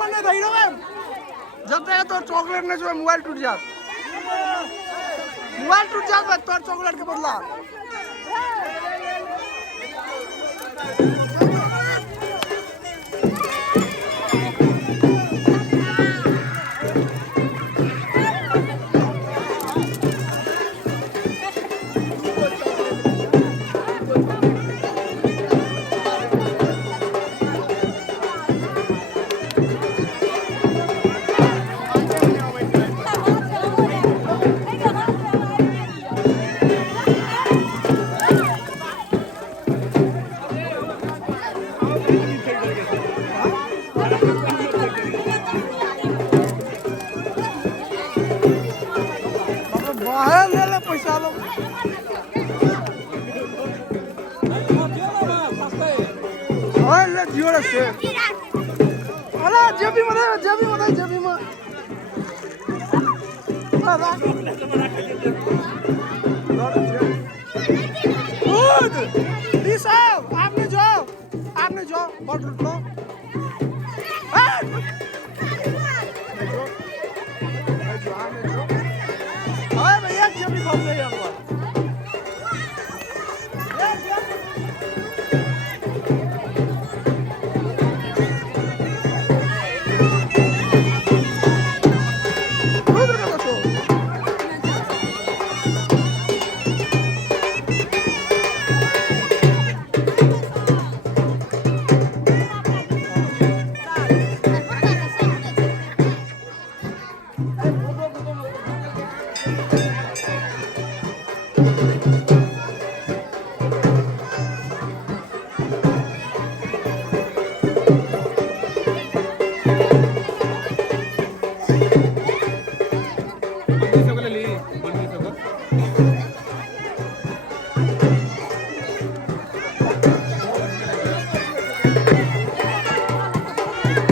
पन्ने धई रहे जब तक तो चॉकलेट ने जो मोबाइल टूट जात तो चॉकलेट के बदला बाहर ले ले पैसा लो हाँ ले जियो रखे अरे जब भी में आपने जो बॉटल लो